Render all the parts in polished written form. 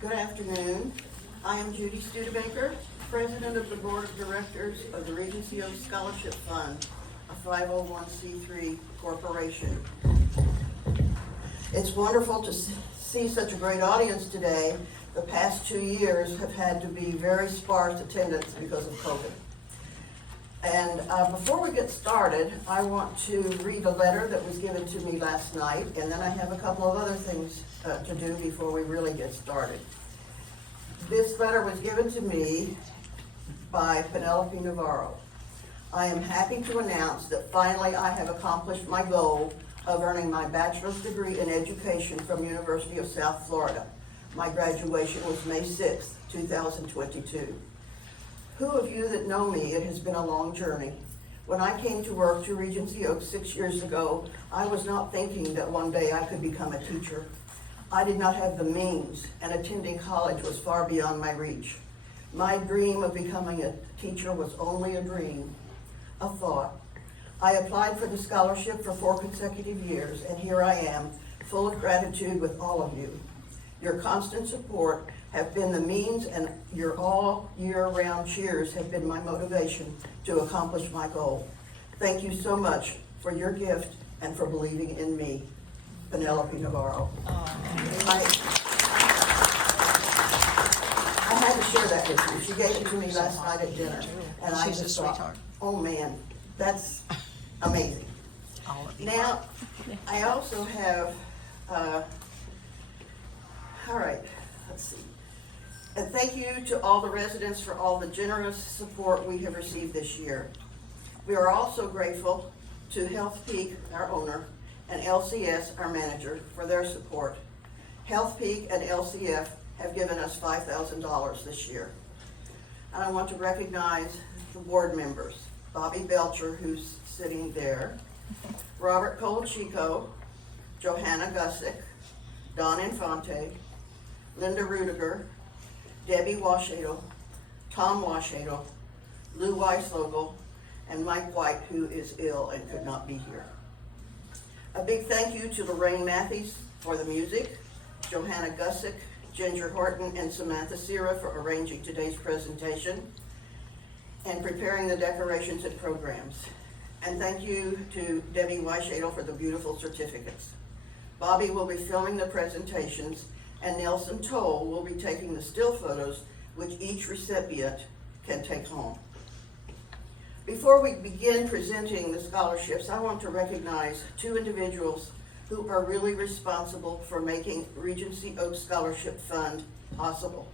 Good afternoon. I am Judy Studebaker, President of the Board of Directors of the Regency Scholarship Fund, a 501c3 corporation. It's wonderful to see such a great audience today. The past 2 years have had to be very sparse attendance because of COVID. And before we get started, I want to read a letter that was given to me last night, and then I have a couple of other things to do before we really get started. This letter was given to me by Penelope Navarro. I am happy to announce that finally I have accomplished my goal of earning my bachelor's degree in education from University of South Florida. My graduation was May 6th, 2022. Who of you that know me, it has been a long journey. When I came to work to Regency Oaks 6 years ago, I was not thinking that one day I could become a teacher. I did not have the means, and attending college was far beyond my reach. My dream of becoming a teacher was only a dream, a thought. I applied for the scholarship for 4 consecutive years, and here I am, full of gratitude with all of you. Your constant support have been the means, and your all year-round cheers have been my motivation to accomplish my goal. Thank you so much for your gift and for believing in me. Penelope Navarro. I had to share that with you. She gave it to me last night at dinner, and I just thought, oh man, that's amazing. Now, I also have, all right, let's see. And thank you to all the residents for all the generous support we have received this year. We are also grateful to Health Peak, our owner, and LCS, our manager, for their support. Health Peak and LCF have given us $5,000 this year. And I want to recognize the board members, Bobby Belcher, who's sitting there, Robert Colachico, Johanna Gussick, Don Infante, Linda Rudiger, Debbie Washadle, Tom Washadle, Lou Weislogel, and Mike White, who is ill and could not be here. A big thank you to Lorraine Matthews for the music, Johanna Gussick, Ginger Horton, and Samantha Sierra for arranging today's presentation and preparing the decorations and programs. And thank you to Debbie Washadle for the beautiful certificates. Bobby will be filming the presentations, and Nelson Toll will be taking the still photos which each recipient can take home. Before we begin presenting the scholarships, I want to recognize 2 individuals who are really responsible for making Regency Oaks Scholarship Fund possible.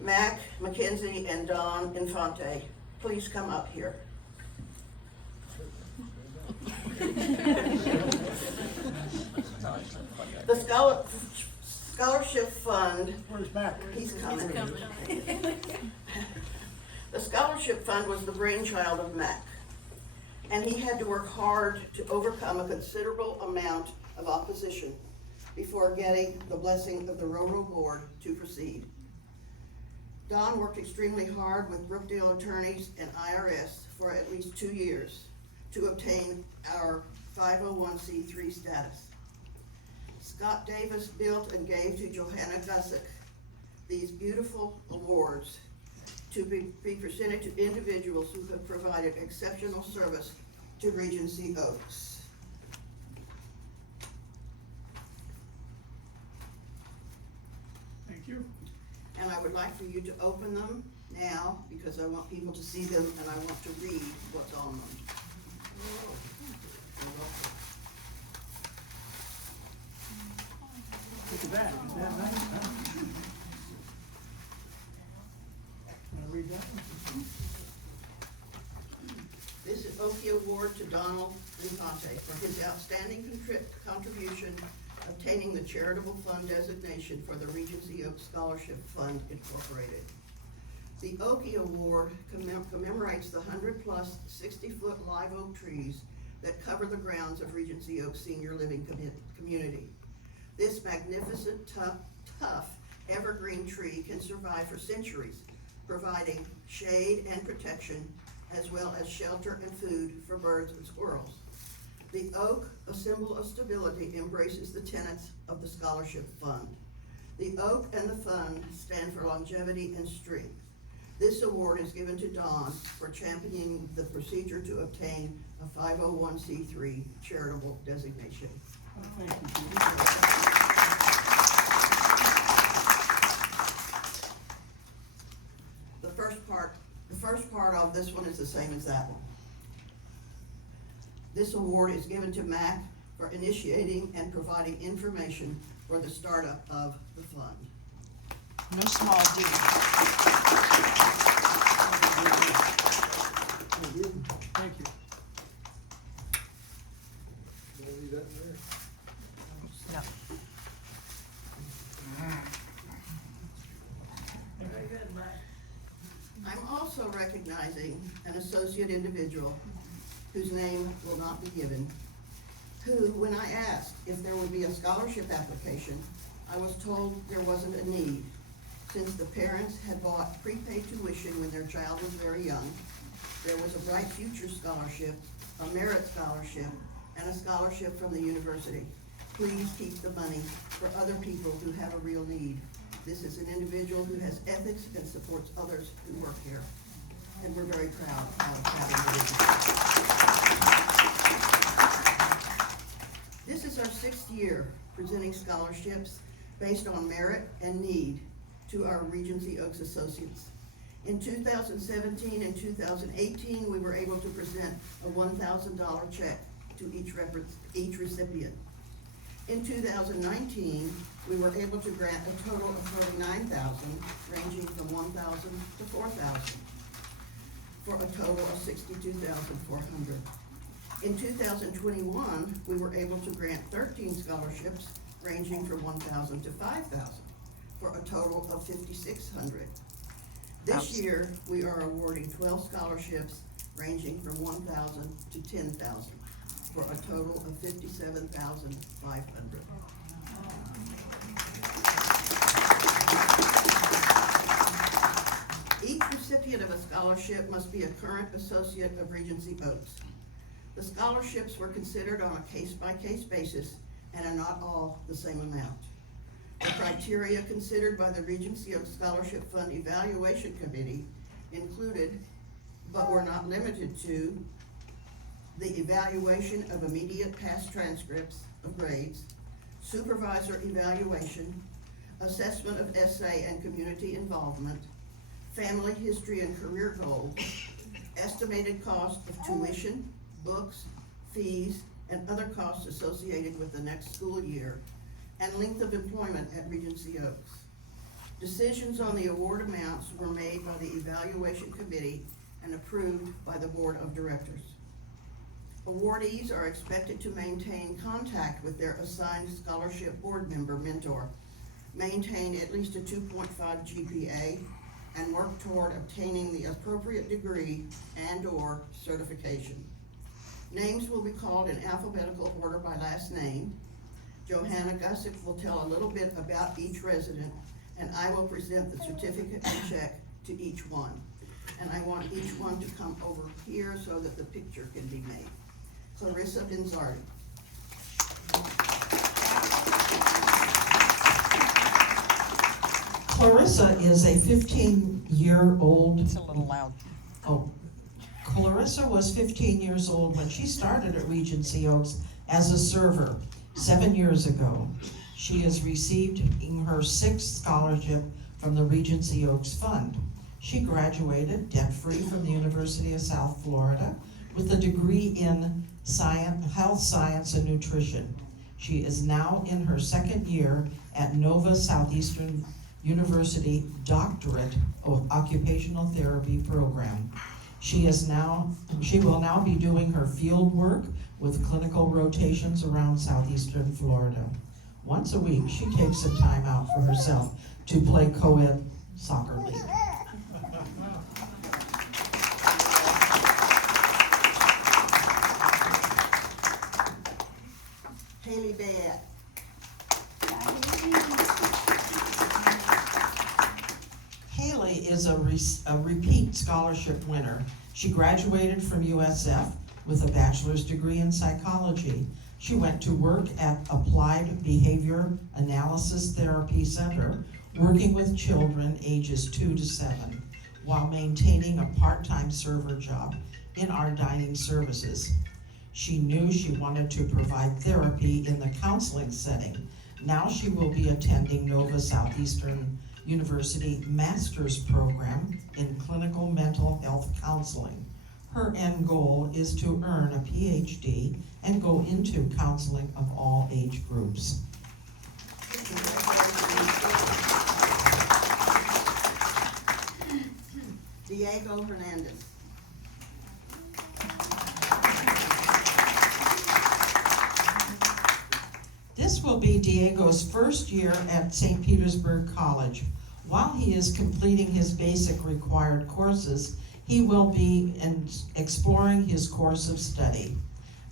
Mac McKenzie and Don Infante, please come up here. The Scholarship Fund, where's Mac? He's coming. The Scholarship Fund was the brainchild of Mac, and he had to work hard to overcome a considerable amount of opposition before getting the blessing of the Roro Board to proceed. Don worked extremely hard with Brookdale attorneys and IRS for at least 2 years to obtain our 501c3 status. Scott Davis built and gave to Johanna Gussick these beautiful awards to be presented to individuals who have provided exceptional service to Regency Oaks. Thank you. And I would like for you to open them now because I want people to see them and I want to read what's on them. Look at that. Isn't that nice? Huh? Want to read that one? This is Oki Award to Donald Infante for his outstanding contribution obtaining the charitable fund designation for the Regency Oaks Scholarship Fund Incorporated. The Oki Award commemorates the 100-plus 60-foot live oak trees that cover the grounds of Regency Oaks Senior Living Community. This magnificent, tough, evergreen tree can survive for centuries, providing shade and protection, as well as shelter and food for birds and squirrels. The oak, a symbol of stability, embraces the tenets of the scholarship fund. The oak and the fund stand for longevity and strength. This award is given to Dawn for championing the procedure to obtain a 501c3 charitable designation. Thank you, Judy. The first part of this one is the same as that one. This award is given to Mac for initiating and providing information for the startup of the fund. No small deed. Thank you. Leave that there. No. Very good, Mike. I'm also recognizing an associate individual whose name will not be given, who, when I asked if there would be a scholarship application, I was told there wasn't a need, since the parents had bought prepaid tuition when their child was very young. There was a Bright Future Scholarship, a Merit Scholarship, and a scholarship from the university. Please keep the money for other people who have a real need. This is an individual who has ethics and supports others who work here. And we're very proud of that individual. This is our 6th year presenting scholarships based on merit and need to our Regency Oaks associates. In 2017 and 2018, we were able to present a $1,000 check to each recipient. In 2019, we were able to grant a total of $39,000, ranging from $1,000 to $4,000, for a total of $62,400. In 2021, we were able to grant 13 scholarships, ranging from $1,000 to $5,000, for a total of $5,600. This year, we are awarding 12 scholarships, ranging from $1,000 to $10,000, for a total of $57,500. Each recipient of a scholarship must be a current associate of Regency Oaks. The scholarships were considered on a case-by-case basis and are not all the same amount. The criteria considered by the Regency Oaks Scholarship Fund Evaluation Committee included, but were not limited to, the evaluation of immediate past transcripts of grades, supervisor evaluation, assessment of essay and community involvement, family history and career goals, estimated cost of tuition, books, fees, and other costs associated with the next school year, and length of employment at Regency Oaks. Decisions on the award amounts were made by the evaluation committee and approved by the board of directors. Awardees are expected to maintain contact with their assigned scholarship board member mentor, maintain at least a 2.5 GPA, and work toward obtaining the appropriate degree and/or certification. Names will be called in alphabetical order by last name. Johanna Gussick will tell a little bit about each resident, and I will present the certificate and check to each one. And I want each one to come over here so that the picture can be made. Clarissa Benzardi. Clarissa is a 15-year-old. It's a little loud. Oh, Clarissa was 15 years old when she started at Regency Oaks as a server 7 years ago. She is receiving her 6th scholarship from the Regency Oaks Fund. She graduated debt-free from the University of South Florida with a degree in health science and nutrition. She is now in her 2nd year at Nova Southeastern University Doctorate of Occupational Therapy program. She will now be doing her field work with clinical rotations around southeastern Florida. Once a week, she takes some time out for herself to play co-ed soccer league. Haley Bayette. Haley is a repeat scholarship winner. She graduated from USF with a bachelor's degree in psychology. She went to work at Applied Behavior Analysis Therapy Center, working with children ages 2 to 7, while maintaining a part-time server job in our dining services. She knew she wanted to provide therapy in the counseling setting. Now she will be attending Nova Southeastern University Master's Program in Clinical Mental Health Counseling. Her end goal is to earn a PhD and go into counseling of all age groups. Diego Hernandez. This will be Diego's first year at St. Petersburg College. While he is completing his basic required courses, he will be exploring his course of study.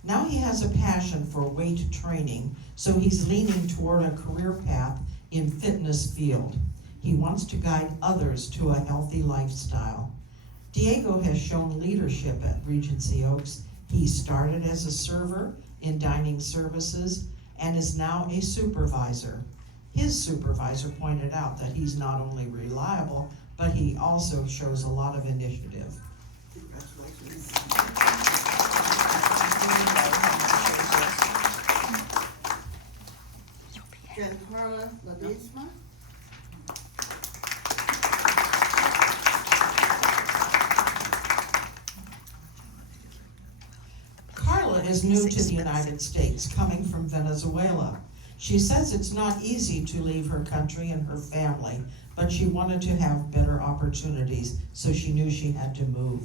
Now he has a passion for weight training, so he's leaning toward a career path in fitness field. He wants to guide others to a healthy lifestyle. Diego has shown leadership at Regency Oaks. He started as a server in dining services and is now a supervisor. His supervisor pointed out that he's not only reliable, but he also shows a lot of initiative. Congratulations. Giancarlo Ledesma. Carla is new to the United States, coming from Venezuela. She says it's not easy to leave her country and her family, but she wanted to have better opportunities, so she knew she had to move.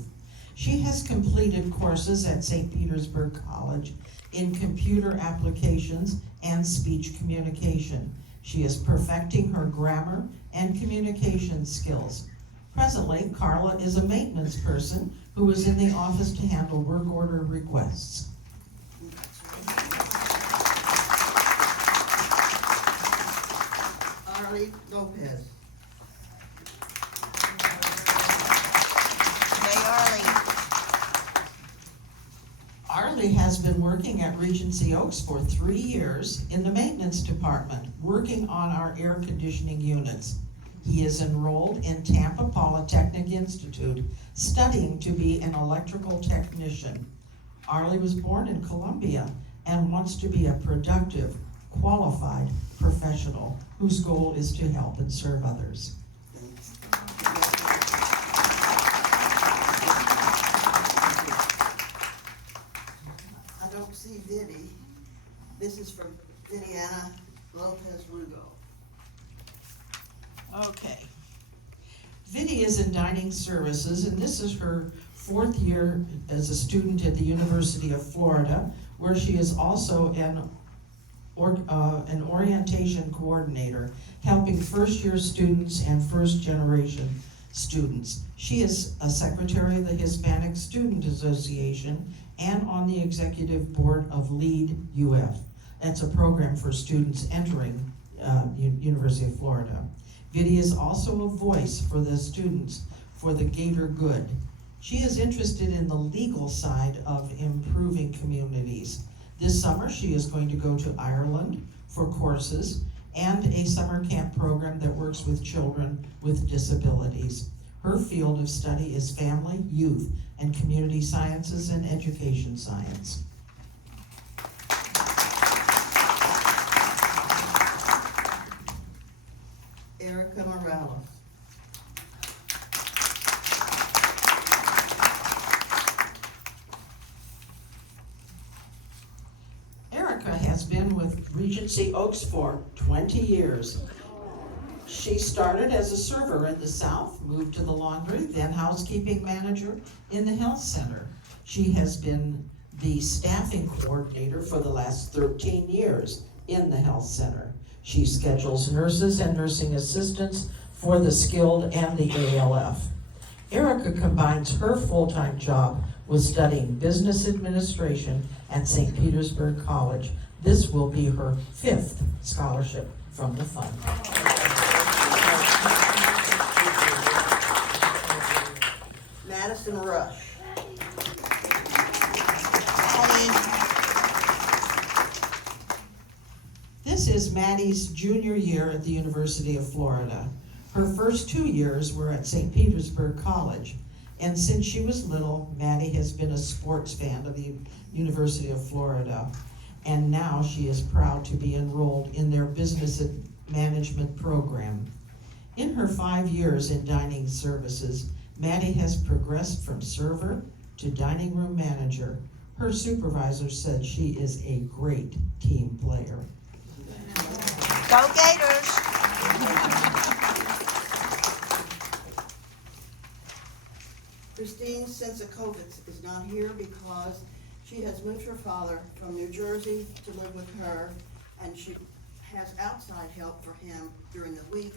She has completed courses at St. Petersburg College in computer applications and speech communication. She is perfecting her grammar and communication skills. Presently, Carla is a maintenance person who is in the office to handle work order requests. Arlie Lopez. Hey, Arlie. Arlie has been working at Regency Oaks for 3 years in the maintenance department, working on our air conditioning units. He is enrolled in Tampa Polytechnic Institute, studying to be an electrical technician. Arlie was born in Colombia and wants to be a productive, qualified professional whose goal is to help and serve others. I don't see Vivi. This is from Viviana Lopez Lugo. Okay. Vinnie is in dining services, and this is her 4th year as a student at the University of Florida, where she is also an orientation coordinator, helping first-year students and first-generation students. She is a secretary of the Hispanic Student Association and on the executive board of LEAD UF. That's a program for students entering University of Florida. Vinnie is also a voice for the students for the greater good. She is interested in the legal side of improving communities. This summer, she is going to go to Ireland for courses and a summer camp program that works with children with disabilities. Her field of study is family, youth, and community sciences and education science. Erica Morales. Erica has been with Regency Oaks for 20 years. She started as a server in the South, moved to the laundry, then housekeeping manager in the health center. She has been the staffing coordinator for the last 13 years in the health center. She schedules nurses and nursing assistants for the skilled and the ALF. Erica combines her full-time job with studying business administration at St. Petersburg College. This will be her 5th scholarship from the fund. Madison Rush. Patty. Maddie's junior year at the University of Florida. Her first 2 years were at St. Petersburg College. And since she was little, Maddie has been a sports fan of the University of Florida. And now she is proud to be enrolled in their business management program. In her 5 years in dining services, Maddie has progressed from server to dining room manager. Her supervisor said she is a great team player. Go Gators! Christine Sensakovitz is not here because she has moved her father from New Jersey to live with her, and she has outside help for him during the week,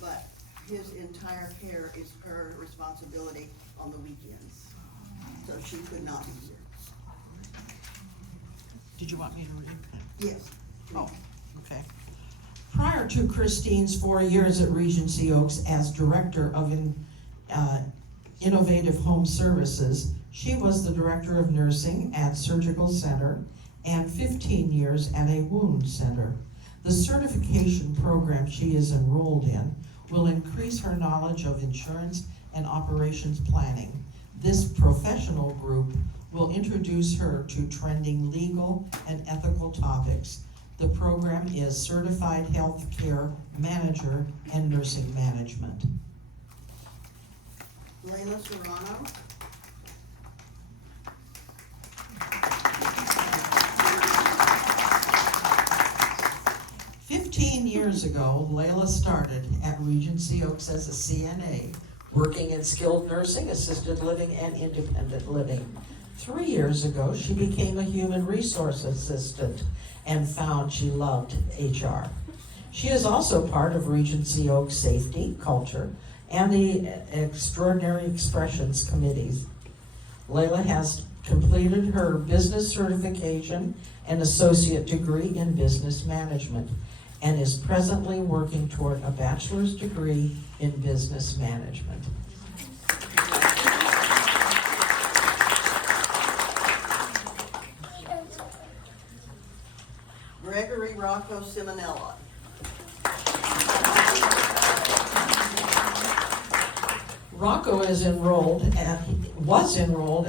but his entire care is her responsibility on the weekends. So she could not be here. Did you want me to read that? Yes. Oh, okay. Prior to Christine's 4 years at Regency Oaks as Director of Innovative Home Services, she was the Director of Nursing at Surgical Center and 15 years at a wound center. The certification program she is enrolled in will increase her knowledge of insurance and operations planning. This professional group will introduce her to trending legal and ethical topics. The program is Certified Healthcare Manager and Nursing Management. Layla Serrano. 15 years ago, Layla started at Regency Oaks as a CNA, working in skilled nursing, assisted living, and independent living. 3 years ago, she became a human resource assistant and found she loved HR. She is also part of Regency Oaks Safety, Culture, and the Extraordinary Expressions Committees. Layla has completed her business certification and associate degree in business management and is presently working toward a bachelor's degree in business management. Gregory Rocco Simonella. Rocco was enrolled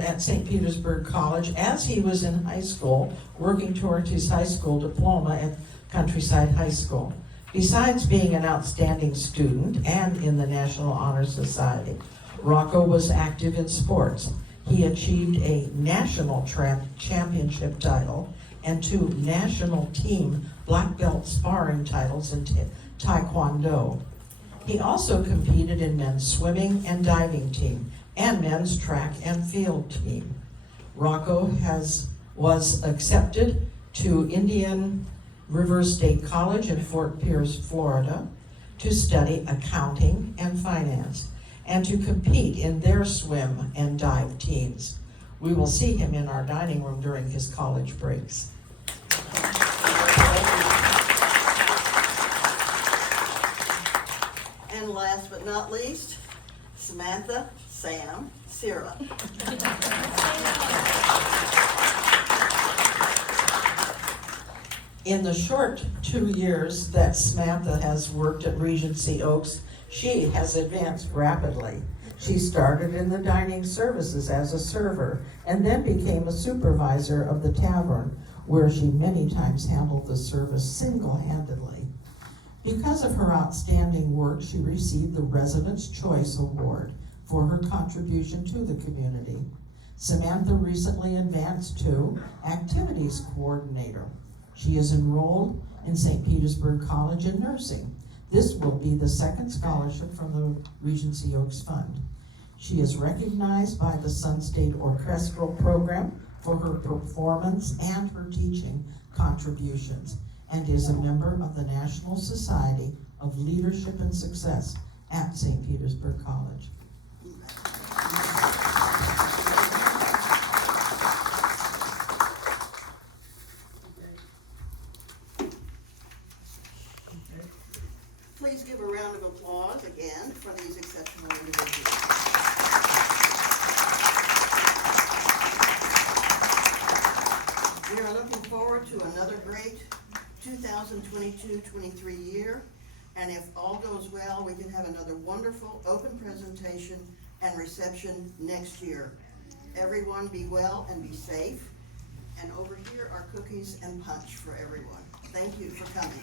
at St. Petersburg College as he was in high school, working towards his high school diploma at Countryside High School. Besides being an outstanding student and in the National Honor Society, Rocco was active in sports. He achieved a national championship title and 2 national team black belt sparring titles in Taekwondo. He also competed in men's swimming and diving team and men's track and field team. Rocco was accepted to Indian River State College in Fort Pierce, Florida, to study accounting and finance and to compete in their swim and dive teams. We will see him in our dining room during his college breaks. And last but not least, Samantha Sam Sierra. In the short 2 years that Samantha has worked at Regency Oaks, she has advanced rapidly. She started in the dining services as a server and then became a supervisor of the tavern, where she many times handled the service single-handedly. Because of her outstanding work, she received the Residents' Choice Award for her contribution to the community. Samantha recently advanced to Activities Coordinator. She is enrolled in St. Petersburg College in Nursing. This will be the second scholarship from the Regency Oaks Fund. She is recognized by the Sun State Orchestral Program for her performance and her teaching contributions, and is a member of the National Society of Leadership and Success at St. Petersburg College. Please give a round of applause again for these exceptional individuals. We are looking forward to another great 2022-23 year. And if all goes well, we can have another wonderful open presentation and reception next year. Everyone be well and be safe. And over here are cookies and punch for everyone. Thank you for coming.